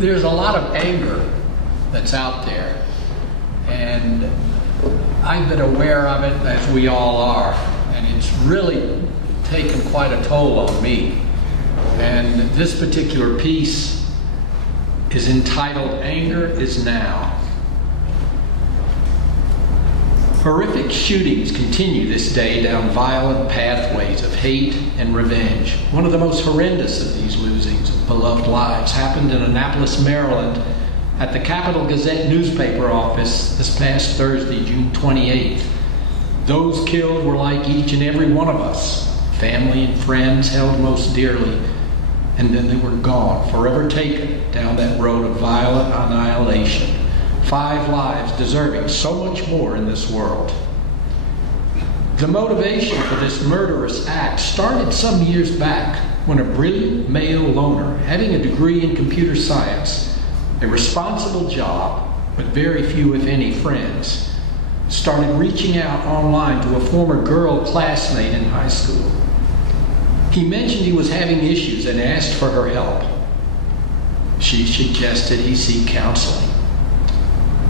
There's a lot of anger that's out there, and I've been aware of it, as we all are, and it's really taken quite a toll on me. And this particular piece is entitled "Anger Is Now." Horrific shootings continue this day down violent pathways of hate and revenge. One of the most horrendous of these losings of beloved lives happened in Annapolis, Maryland, at the Capital Gazette newspaper office this past Thursday, June 28th. Those killed were like each and every one of us, family and friends held most dearly, and then they were gone, forever taken down that road of violent annihilation. 5 lives deserving so much more in this world. The motivation for this murderous act started some years back when a brilliant male loner, having a degree in computer science, a responsible job, but very few, if any, friends, started reaching out online to a former girl classmate in high school. He mentioned he was having issues and asked for her help. She suggested he seek counseling.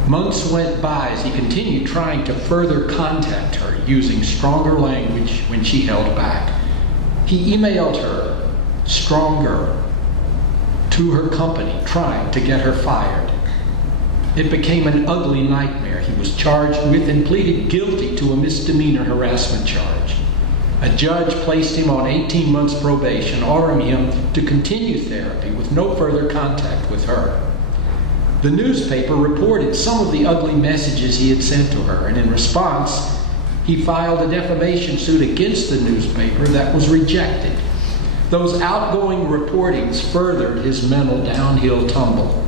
Months went by as he continued trying to further contact her using stronger language when she held back. He emailed her stronger to her company, trying to get her fired. It became an ugly nightmare. He was charged with and pleaded guilty to a misdemeanor harassment charge. A judge placed him on 18 months probation, ordering him to continue therapy with no further contact with her. The newspaper reported some of the ugly messages he had sent to her, and in response, he filed a defamation suit against the newspaper that was rejected. Those outgoing reportings furthered his mental downhill tumble.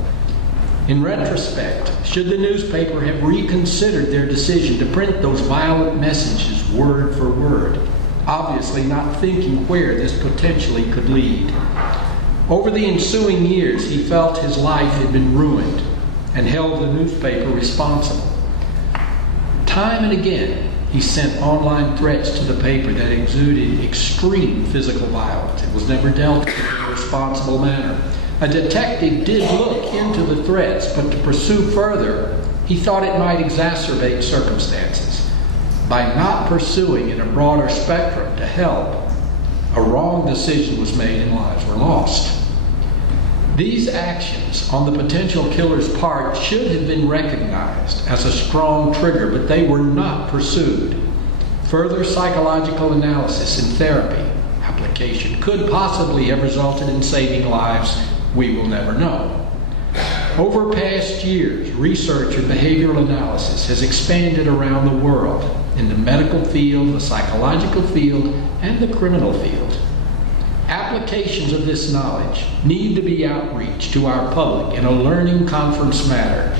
In retrospect, should the newspaper have reconsidered their decision to print those violent messages word for word, obviously not thinking where this potentially could lead? Over the ensuing years, he felt his life had been ruined and held the newspaper responsible. Time and again, he sent online threats to the paper that exuded extreme physical violence. It was never dealt with in a responsible manner. A detective did look into the threats, but to pursue further, he thought it might exacerbate circumstances. By not pursuing in a broader spectrum to help, a wrong decision was made and lives were lost. These actions on the potential killer's part should have been recognized as a strong trigger, but they were not pursued. Further psychological analysis and therapy application could possibly have resulted in saving lives. We will never know. Over past years, research in behavioral analysis has expanded around the world in the medical field, the psychological field, and the criminal field. Applications of this knowledge need to be outreached to our public in a learning conference manner,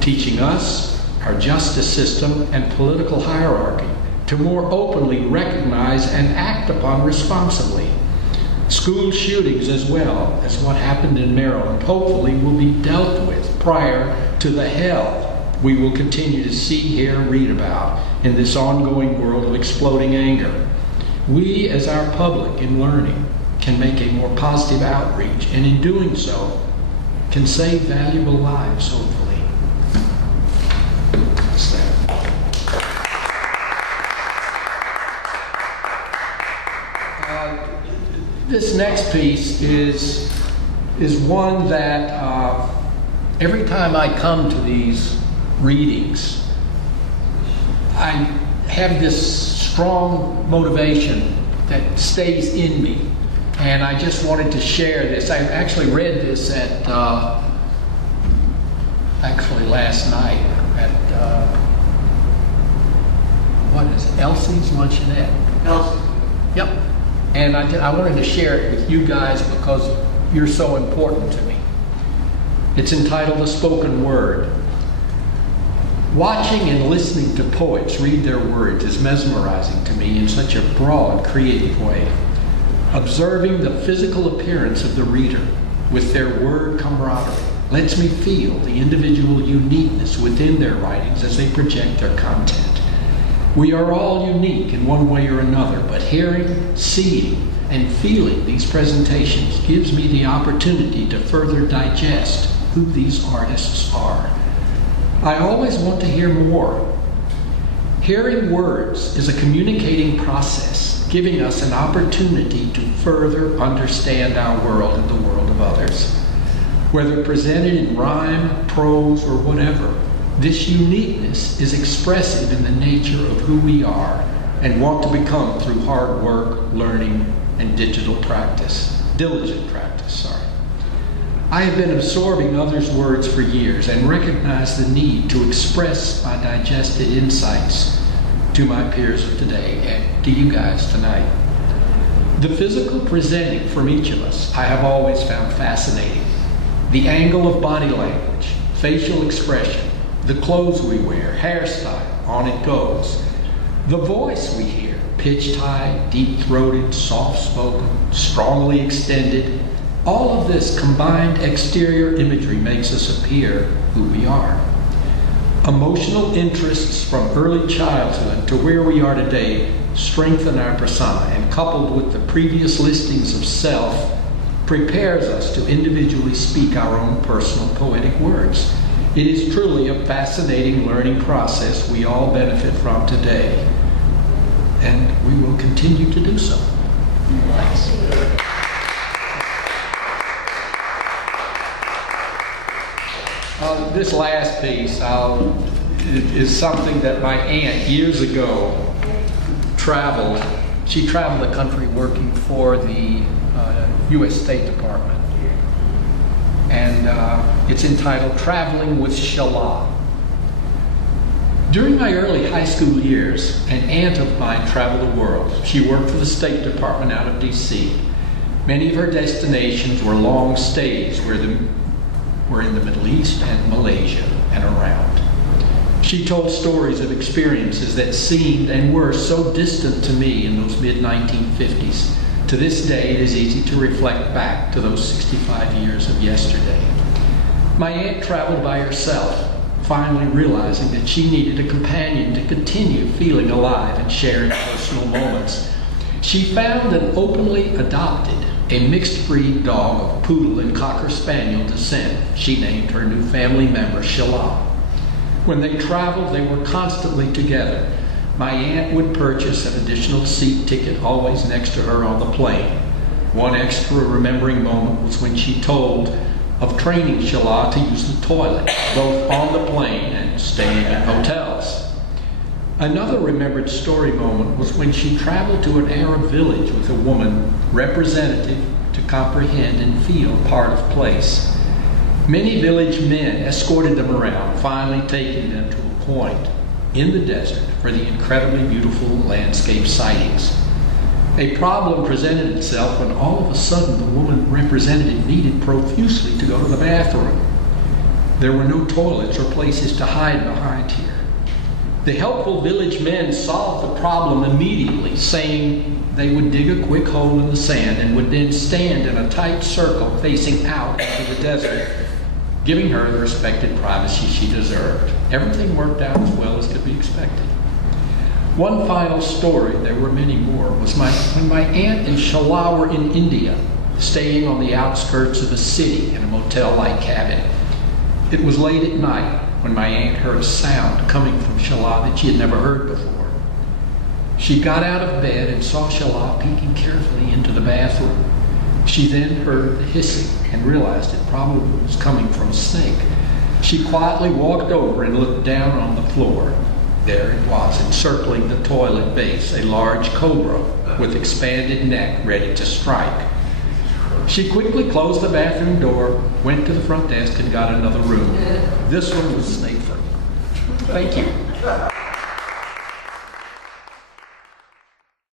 teaching us, our justice system, and political hierarchy to more openly recognize and act upon responsibly. School shootings, as well as what happened in Maryland, hopefully will be dealt with prior to the hell we will continue to see, hear, and read about in this ongoing world of exploding anger. We, as our public in learning, can make a more positive outreach, and in doing so, can save valuable lives, hopefully. That's that. This next piece is one that every time I come to these readings, I have this strong motivation that stays in me, and I just wanted to share this. I actually read this at actually last night at what is it? Elsie's Luncheonette. Elsie. Yep. And I wanted to share it with you guys because you're so important to me. It's entitled "The Spoken Word." Watching and listening to poets read their words is mesmerizing to me in such a broad, creative way. Observing the physical appearance of the reader with their word camaraderie lets me feel the individual uniqueness within their writings as they project their content. We are all unique in one way or another, but hearing, seeing, and feeling these presentations gives me the opportunity to further digest who these artists are. I always want to hear more. Hearing words is a communicating process, giving us an opportunity to further understand our world and the world of others. Whether presented in rhyme, prose, or whatever, this uniqueness is expressive in the nature of who we are and want to become through hard work, learning, and diligent practice. I have been absorbing others' words for years and recognize the need to express my digested insights to my peers of today and to you guys tonight. The physical presenting from each of us I have always found fascinating. The angle of body language, facial expression, the clothes we wear, hairstyle, on it goes. The voice we hear, pitched high, deep-throated, soft-spoken, strongly extended, all of this combined exterior imagery makes us appear who we are. Emotional interests from early childhood to where we are today strengthen our persona, and coupled with the previous listings of self, prepares us to individually speak our own personal poetic words. It is truly a fascinating learning process we all benefit from today, and we will continue to do so. Thanks. This last piece is something that my aunt years ago traveled. She traveled the country working for the U.S. State Department. And it's entitled Traveling with Sheila. During my early high school years, an aunt of mine traveled the world. She worked for the State Department out of D.C. Many of her destinations were long stays were in the Middle East and Malaysia and around. She told stories of experiences that seemed and were so distant to me in those mid-1950s. To this day, it is easy to reflect back to those 65 years of yesterday. My aunt traveled by herself, finally realizing that she needed a companion to continue feeling alive and sharing personal moments. She found and openly adopted a mixed-breed dog of poodle and cocker spaniel descent. She named her new family member Sheila. When they traveled, they were constantly together. My aunt would purchase an additional seat ticket always next to her on the plane. One extra remembering moment was when she told of training Sheila to use the toilet, both on the plane and staying in hotels. Another remembered story moment was when she traveled to an Arab village with a woman representative to comprehend and feel part of place. Many village men escorted them around, finally taking them to a point in the desert for the incredibly beautiful landscape sightings. A problem presented itself when all of a sudden the woman representative needed profusely to go to the bathroom. There were no toilets or places to hide behind here. The helpful village men solved the problem immediately, saying they would dig a quick hole in the sand and would then stand in a tight circle facing out into the desert, giving her the respected privacy she deserved. Everything worked out as well as could be expected. One final story, there were many more, was when my aunt and Sheila were in India, staying on the outskirts of a city in a motel-like cabin. It was late at night when my aunt heard a sound coming from Sheila that she had never heard before. She got out of bed and saw Sheila peeking carefully into the bathroom. She then heard the hissing and realized it probably was coming from a snake. She quietly walked over and looked down on the floor. There it was, encircling the toilet base, a large cobra with expanded neck ready to strike. She quickly closed the bathroom door, went to the front desk, and got another room. This one was snake-free. Thank you.